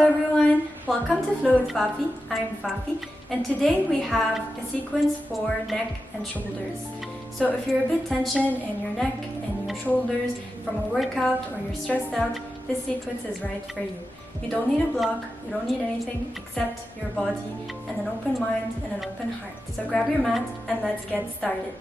everyone, welcome to Flow with Fafi. I'm Fafi, and today we have a sequence for neck and shoulders. So if you're a bit tension in your neck and your shoulders from a workout or you're stressed out, this sequence is right for you. You don't need a block, you don't need anything except your body and an open mind and an open heart. So grab your mat and let's get started.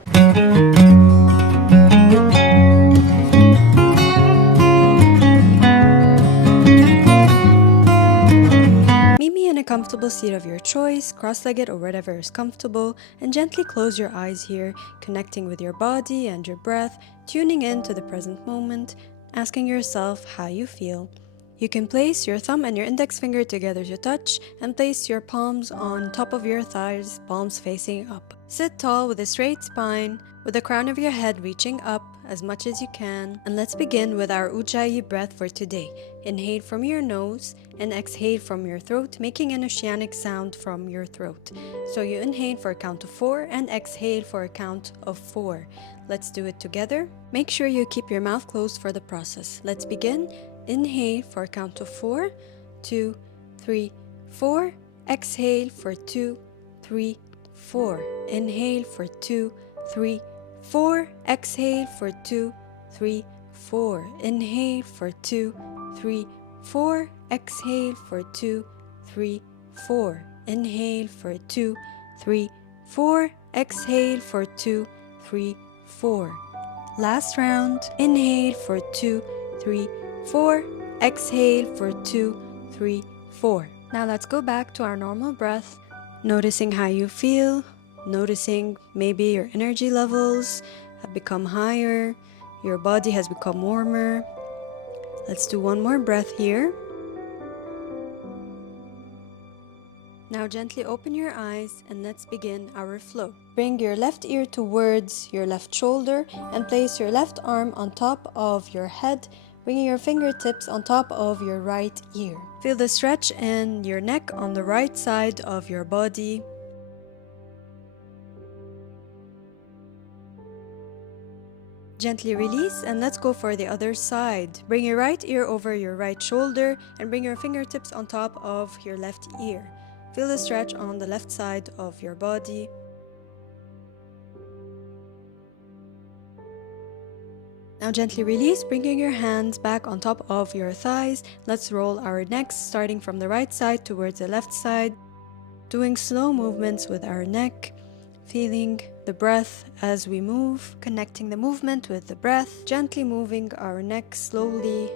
Meet me in a comfortable seat of your choice, cross-legged or whatever is comfortable, and gently close your eyes here, connecting with your body and your breath, tuning in to the present moment, asking yourself how you feel. You can place your thumb and your index finger together to touch and place your palms on top of your thighs, palms facing up. Sit tall with a straight spine, with the crown of your head reaching up as much as you can. And let's begin with our ujjayi breath for today. Inhale from your nose and exhale from your throat, making an oceanic sound from your throat. So you inhale for a count of 4 and exhale for a count of 4. Let's do it together. Make sure you keep your mouth closed for the process. Let's begin. Inhale for a count of 4, 2, 3, 4. Exhale for 2, 3, 4. Inhale for 2, 3, 4. Exhale for 2, 3, 4. Inhale for 2, 3, 4. Exhale for 2, 3, 4. Inhale for 2, 3, 4. Exhale for 2, 3, 4. Last round. Inhale for 2, 3, 4. Exhale for 2, 3, 4. Now let's go back to our normal breath, noticing how you feel, noticing maybe your energy levels have become higher, your body has become warmer. Let's do one more breath here. Now gently open your eyes and let's begin our flow. Bring your left ear towards your left shoulder and place your left arm on top of your head, bringing your fingertips on top of your right ear. Feel the stretch in your neck on the right side of your body. Gently release and let's go for the other side. Bring your right ear over your right shoulder and bring your fingertips on top of your left ear. Feel the stretch on the left side of your body. Now gently release, bringing your hands back on top of your thighs. Let's roll our necks, starting from the right side towards the left side, doing slow movements with our neck, feeling the breath as we move, connecting the movement with the breath, gently moving our neck slowly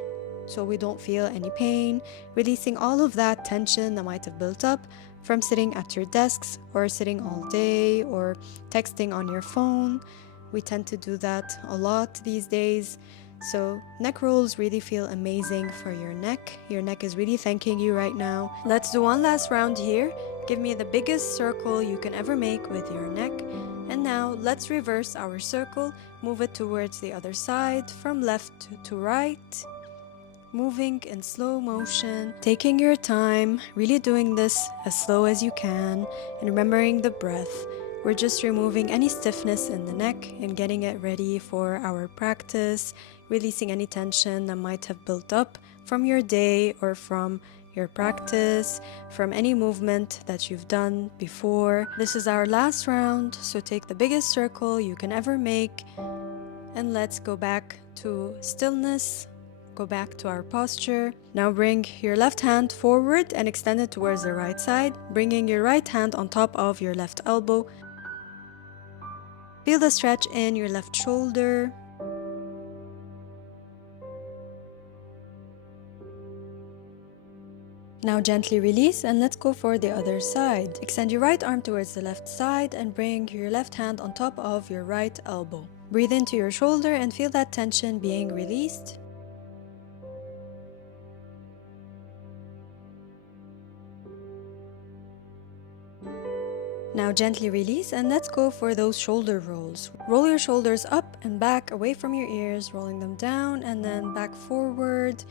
so we don't feel any pain, releasing all of that tension that might have built up from sitting at your desks or sitting all day or texting on your phone. We tend to do that a lot these days. So neck rolls really feel amazing for your neck. Your neck is really thanking you right now. Let's do one last round here. Give me the biggest circle you can ever make with your neck. And now let's reverse our circle. Move it towards the other side from left to right. Moving in slow motion, taking your time, really doing this as slow as you can, and remembering the breath. We're just removing any stiffness in the neck and getting it ready for our practice, releasing any tension that might have built up from your day or from your practice, from any movement that you've done before. This is our last round, so take the biggest circle you can ever make, and let's go back to stillness. Go back to our posture. Now bring your left hand forward and extend it towards the right side, bringing your right hand on top of your left elbow. Feel the stretch in your left shoulder. Now gently release and let's go for the other side. Extend your right arm towards the left side and bring your left hand on top of your right elbow. Breathe into your shoulder and feel that tension being released. Now gently release and let's go for those shoulder rolls. Roll your shoulders up and back away from your ears, rolling them down and then back forward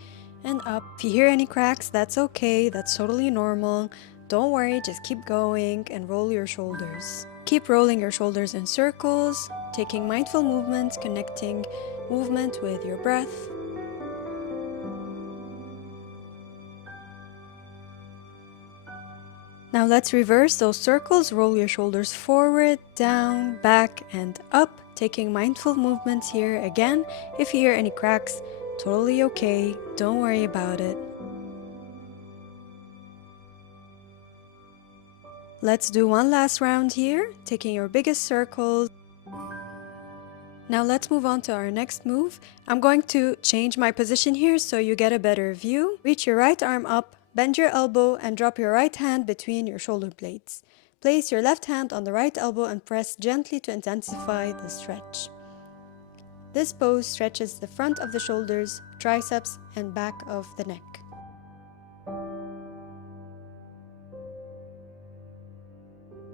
and up. If you hear any cracks, that's okay. That's totally normal. Don't worry, just keep going and roll your shoulders. Keep rolling your shoulders in circles, taking mindful movements, connecting movement with your breath. Now let's reverse those circles. Roll your shoulders forward, down, back, and up, taking mindful movements here. Again, if you hear any cracks, totally okay. Don't worry about it. Let's do one last round here, taking your biggest circles. Now let's move on to our next move. I'm going to change my position here so you get a better view. Reach your right arm up, bend your elbow, and drop your right hand between your shoulder blades. Place your left hand on the right elbow and press gently to intensify the stretch. This pose stretches the front of the shoulders, triceps, and back of the neck.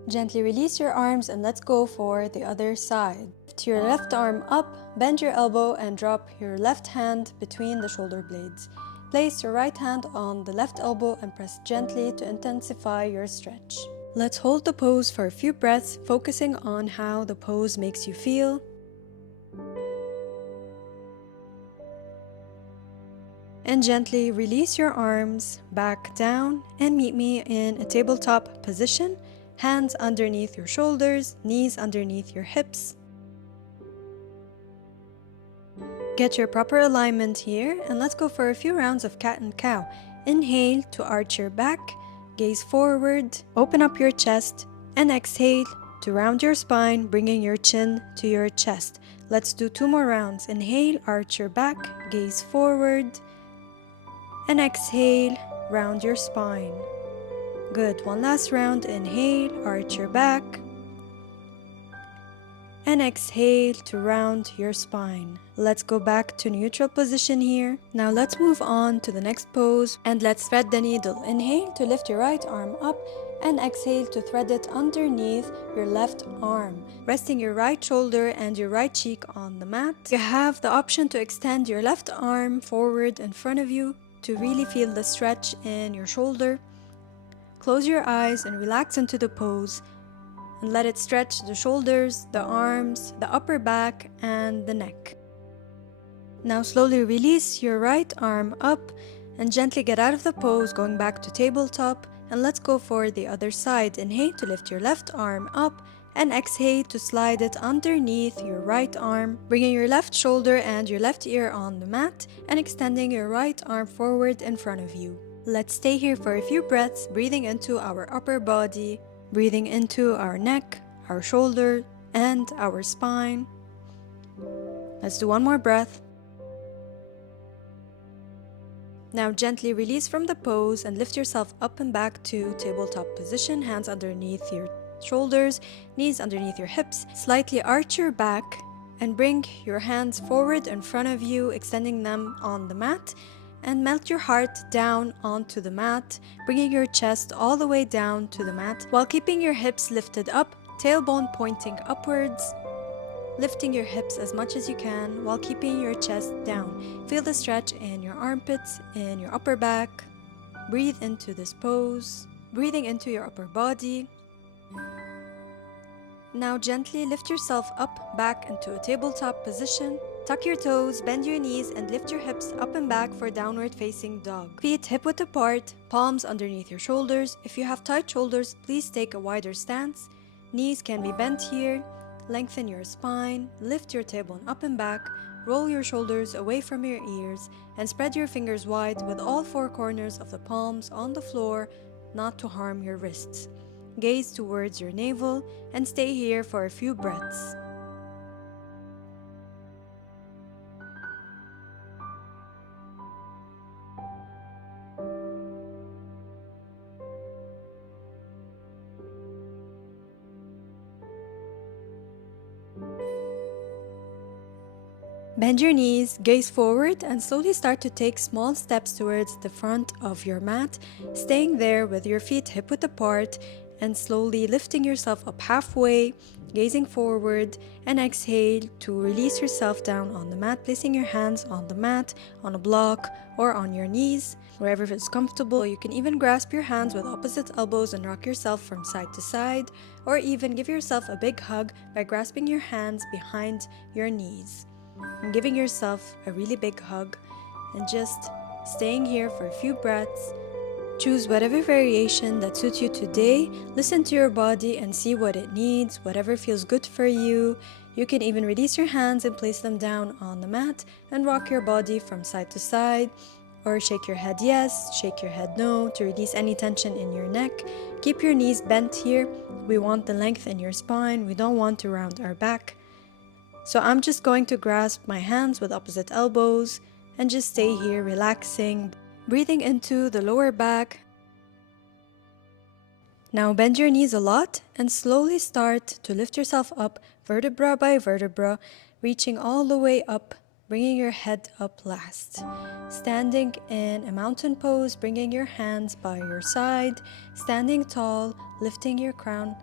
Gently release your arms and let's go for the other side. Lift your left arm up, bend your elbow, and drop your left hand between the shoulder blades. Place your right hand on the left elbow and press gently to intensify your stretch. Let's hold the pose for a few breaths, focusing on how the pose makes you feel. And gently release your arms back down and meet me in a tabletop position. Hands underneath your shoulders, knees underneath your hips. Get your proper alignment here, and let's go for a few rounds of cat and cow. Inhale to arch your back, gaze forward, open up your chest, and exhale to round your spine, bringing your chin to your chest. Let's do 2 more rounds. Inhale, arch your back, gaze forward, and exhale, round your spine. Good. One last round. Inhale, arch your back, and exhale to round your spine. Let's go back to neutral position here. Now let's move on to the next pose, and let's thread the needle. Inhale to lift your right arm up, and exhale to thread it underneath your left arm, resting your right shoulder and your right cheek on the mat. You have the option to extend your left arm forward in front of you to really feel the stretch in your shoulder. Close your eyes and relax into the pose and let it stretch the shoulders, the arms, the upper back, and the neck. Now slowly release your right arm up and gently get out of the pose, going back to tabletop, and let's go for the other side. Inhale to lift your left arm up and exhale to slide it underneath your right arm, bringing your left shoulder and your left ear on the mat and extending your right arm forward in front of you. Let's stay here for a few breaths, breathing into our upper body, breathing into our neck, our shoulder, and our spine. Let's do one more breath. Now gently release from the pose and lift yourself up and back to tabletop position, hands underneath your shoulders, knees underneath your hips. Slightly arch your back and bring your hands forward in front of you, extending them on the mat. And melt your heart down onto the mat, bringing your chest all the way down to the mat while keeping your hips lifted up, tailbone pointing upwards, lifting your hips as much as you can while keeping your chest down. Feel the stretch in your armpits, in your upper back. Breathe into this pose, breathing into your upper body. Now gently lift yourself up back into a tabletop position. Tuck your toes, bend your knees, and lift your hips up and back for downward facing dog. Feet hip-width apart, palms underneath your shoulders. If you have tight shoulders, please take a wider stance. Knees can be bent here. Lengthen your spine, lift your tailbone up and back, roll your shoulders away from your ears, and spread your fingers wide with all 4 corners of the palms on the floor, not to harm your wrists. Gaze towards your navel and stay here for a few breaths. Bend your knees, gaze forward, and slowly start to take small steps towards the front of your mat, staying there with your feet hip-width apart and slowly lifting yourself up halfway, gazing forward, and exhale to release yourself down on the mat, placing your hands on the mat, on a block, or on your knees, wherever it's comfortable. You can even grasp your hands with opposite elbows and rock yourself from side to side, or even give yourself a big hug by grasping your hands behind your knees. And giving yourself a really big hug and just staying here for a few breaths, Choose whatever variation that suits you today. Listen to your body and see what it needs, whatever feels good for you. You can even release your hands and place them down on the mat and rock your body from side to side. Or shake your head yes, shake your head no to release any tension in your neck. Keep your knees bent here. We want the length in your spine. We don't want to round our back. So I'm just going to grasp my hands with opposite elbows and just stay here relaxing, breathing into the lower back. Now bend your knees a lot and slowly start to lift yourself up vertebra by vertebra, reaching all the way up, bringing your head up last. Standing in a mountain pose, bringing your hands by your side, standing tall, lifting your crown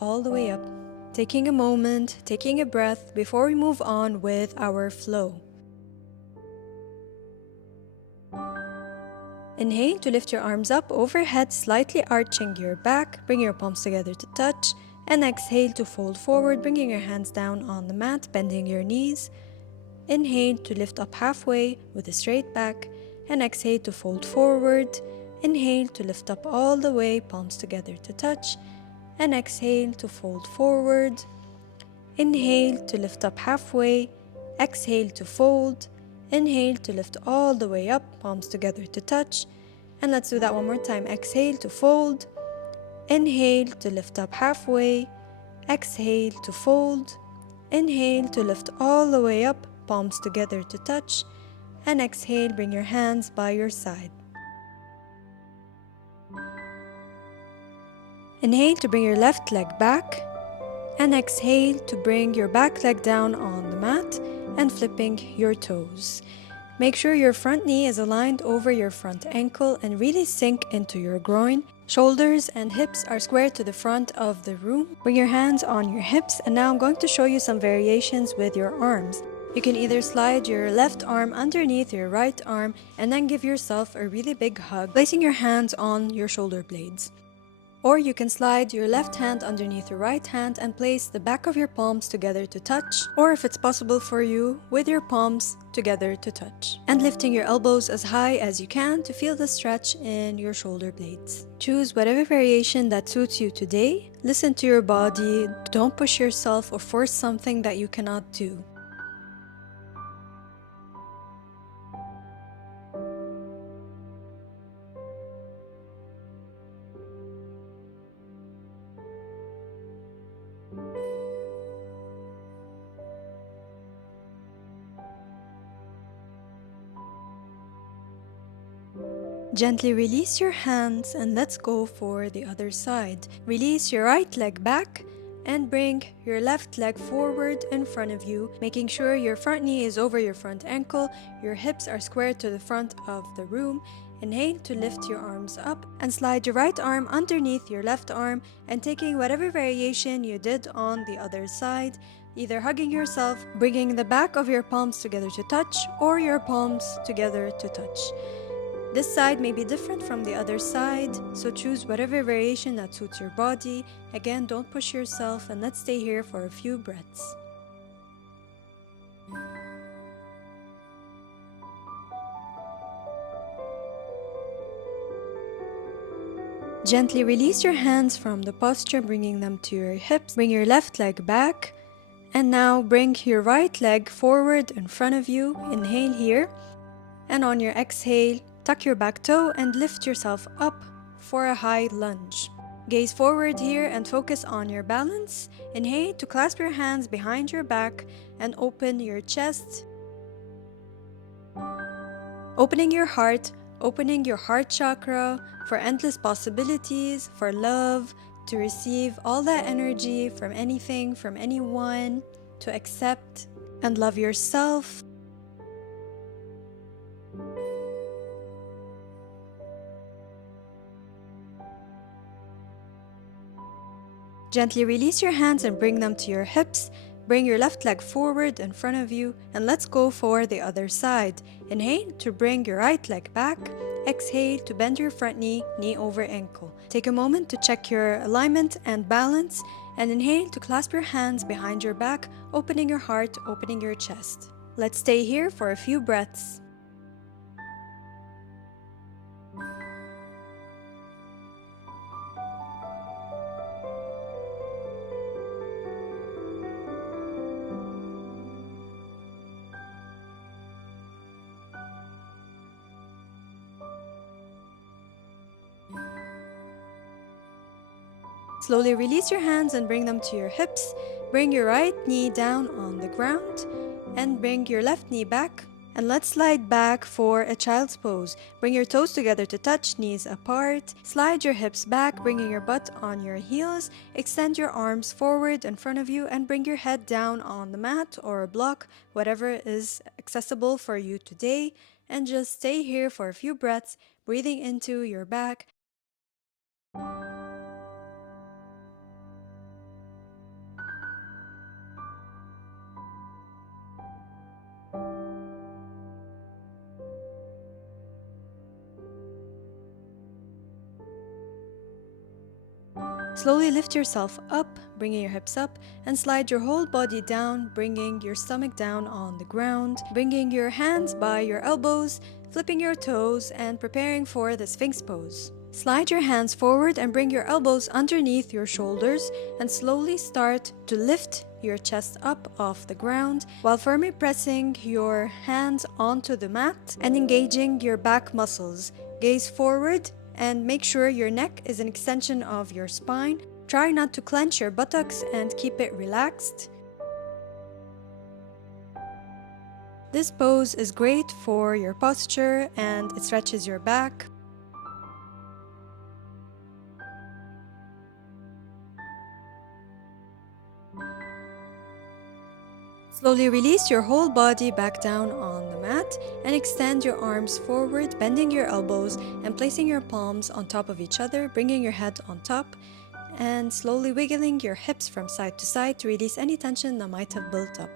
all the way up. Taking a moment, taking a breath before we move on with our flow. Inhale to lift your arms up overhead, slightly arching your back. Bring your palms together to touch. And exhale to fold forward, bringing your hands down on the mat, bending your knees. Inhale to lift up halfway with a straight back. And exhale to fold forward. Inhale to lift up all the way, palms together to touch. And exhale to fold forward. Inhale to lift up halfway. Exhale to fold. Inhale to lift all the way up, palms together to touch. And let's do that one more time. Exhale to fold. Inhale to lift up halfway. Exhale to fold. Inhale to lift all the way up, palms together to touch. And exhale, bring your hands by your side. Inhale to bring your left leg back. And exhale to bring your back leg down on the mat and flipping your toes. Make sure your front knee is aligned over your front ankle and really sink into your groin. Shoulders and hips are square to the front of the room. Bring your hands on your hips, and now I'm going to show you some variations with your arms. You can either slide your left arm underneath your right arm and then give yourself a really big hug, placing your hands on your shoulder blades. Or you can slide your left hand underneath your right hand and place the back of your palms together to touch, or if it's possible for you, with your palms together to touch. And lifting your elbows as high as you can to feel the stretch in your shoulder blades. Choose whatever variation that suits you today. Listen to your body. Don't push yourself or force something that you cannot do. Gently release your hands and let's go for the other side. Release your right leg back and bring your left leg forward in front of you, making sure your front knee is over your front ankle, your hips are squared to the front of the room. Inhale to lift your arms up and slide your right arm underneath your left arm and taking whatever variation you did on the other side, either hugging yourself, bringing the back of your palms together to touch, or your palms together to touch. This side may be different from the other side, so choose whatever variation that suits your body. Again, don't push yourself, and let's stay here for a few breaths. Gently release your hands from the posture, bringing them to your hips. Bring your left leg back, and now bring your right leg forward in front of you. Inhale here, and on your exhale, tuck your back toe and lift yourself up for a high lunge. Gaze forward here and focus on your balance. Inhale to clasp your hands behind your back and open your chest. Opening your heart chakra for endless possibilities, for love, to receive all that energy from anything, from anyone, to accept and love yourself. Gently release your hands and bring them to your hips. Bring your left leg forward in front of you, and let's go for the other side. Inhale to bring your right leg back. Exhale to bend your front knee, knee over ankle. Take a moment to check your alignment and balance, and inhale to clasp your hands behind your back, opening your heart, opening your chest. Let's stay here for a few breaths. Slowly release your hands and bring them to your hips. Bring your right knee down on the ground and bring your left knee back. And let's slide back for a child's pose. Bring your toes together to touch, knees apart. Slide your hips back, bringing your butt on your heels. Extend your arms forward in front of you and bring your head down on the mat or a block, whatever is accessible for you today. And just stay here for a few breaths, breathing into your back. Slowly lift yourself up, bringing your hips up, and slide your whole body down, bringing your stomach down on the ground, bringing your hands by your elbows, flipping your toes, and preparing for the Sphinx pose. Slide your hands forward and bring your elbows underneath your shoulders, and slowly start to lift your chest up off the ground while firmly pressing your hands onto the mat and engaging your back muscles. Gaze forward and make sure your neck is an extension of your spine. Try not to clench your buttocks and keep it relaxed. This pose is great for your posture and it stretches your back. Slowly release your whole body back down on the mat and extend your arms forward, bending your elbows and placing your palms on top of each other, bringing your head on top and slowly wiggling your hips from side to side to release any tension that might have built up.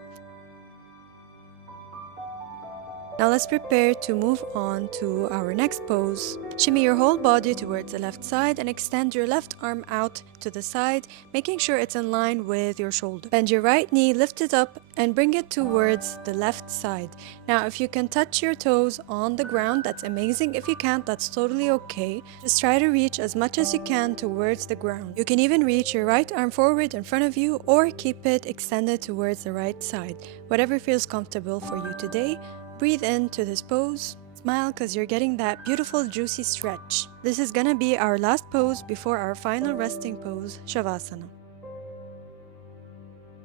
Now let's prepare to move on to our next pose. Shimmy your whole body towards the left side and extend your left arm out to the side, making sure it's in line with your shoulder. Bend your right knee, lift it up, and bring it towards the left side. Now, if you can touch your toes on the ground, that's amazing. If you can't, that's totally okay. Just try to reach as much as you can towards the ground. You can even reach your right arm forward in front of you or keep it extended towards the right side. Whatever feels comfortable for you today. Breathe into this pose. Smile because you're getting that beautiful juicy stretch. This is gonna be our last pose before our final resting pose, shavasana.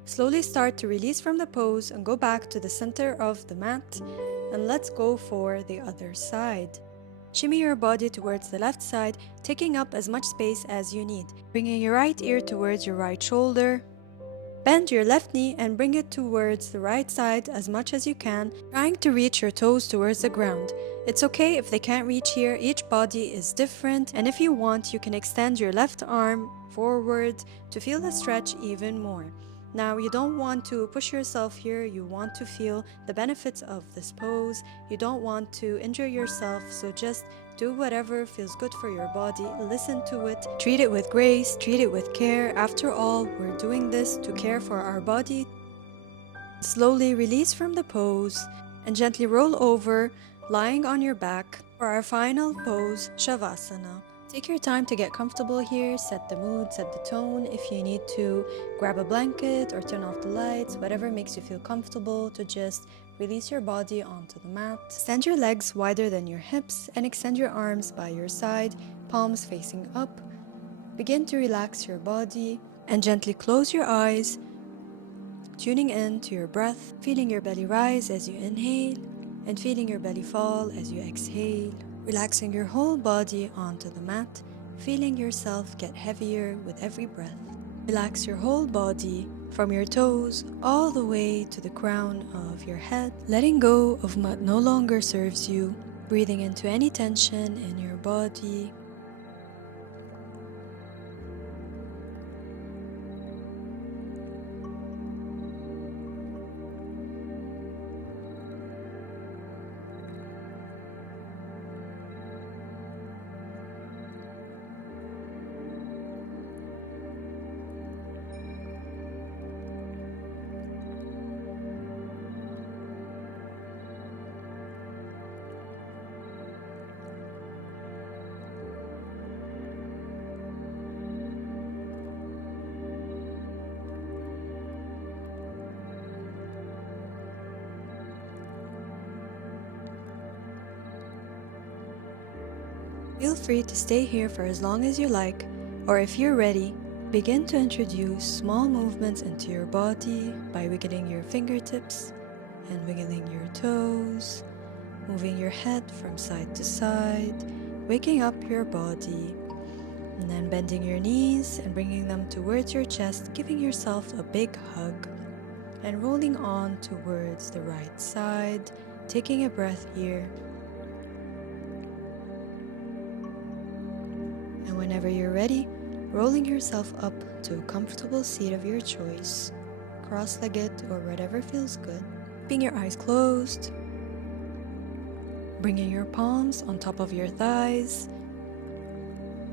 Slowly start to release from the pose and go back to the center of the mat. And let's go for the other side. Shimmy your body towards the left side, taking up as much space as you need. Bringing your right ear towards your right shoulder. Bend your left knee and bring it towards the right side as much as you can, trying to reach your toes towards the ground. It's okay if they can't reach here, each body is different, and if you want, you can extend your left arm forward to feel the stretch even more. Now, you don't want to push yourself here, you want to feel the benefits of this pose, you don't want to injure yourself, so just do whatever feels good for your body, listen to it, treat it with grace, treat it with care. After all, we're doing this to care for our body. Slowly release from the pose and gently roll over, lying on your back for our final pose, shavasana. Take your time to get comfortable here, set the mood, set the tone. If you need to grab a blanket or turn off the lights, whatever makes you feel comfortable to just release your body onto the mat. Extend your legs wider than your hips and extend your arms by your side, palms facing up. Begin to relax your body and gently close your eyes, tuning in to your breath, feeling your belly rise as you inhale and feeling your belly fall as you exhale. Relaxing your whole body onto the mat, feeling yourself get heavier with every breath. Relax your whole body from your toes all the way to the crown of your head, letting go of what no longer serves you, breathing into any tension in your body. Feel free to stay here for as long as you like, or if you're ready, Begin to introduce small movements into your body by wiggling your fingertips and wiggling your toes, moving your head from side to side, waking up your body, and then bending your knees and bringing them towards your chest, giving yourself a big hug, and rolling on towards the right side, taking a breath here. And whenever you're ready, rolling yourself up to a comfortable seat of your choice, cross-legged or whatever feels good. Keeping your eyes closed, bringing your palms on top of your thighs,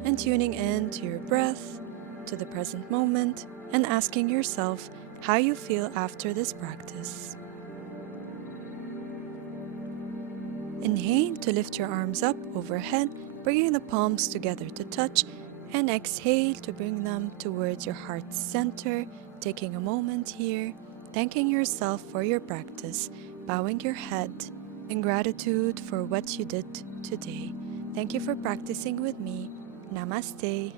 and tuning in to your breath, to the present moment, and asking yourself how you feel after this practice. Inhale to lift your arms up overhead, bringing the palms together to touch, and exhale to bring them towards your heart's center, taking a moment here, thanking yourself for your practice, bowing your head in gratitude for what you did today. Thank you for practicing with me. Namaste.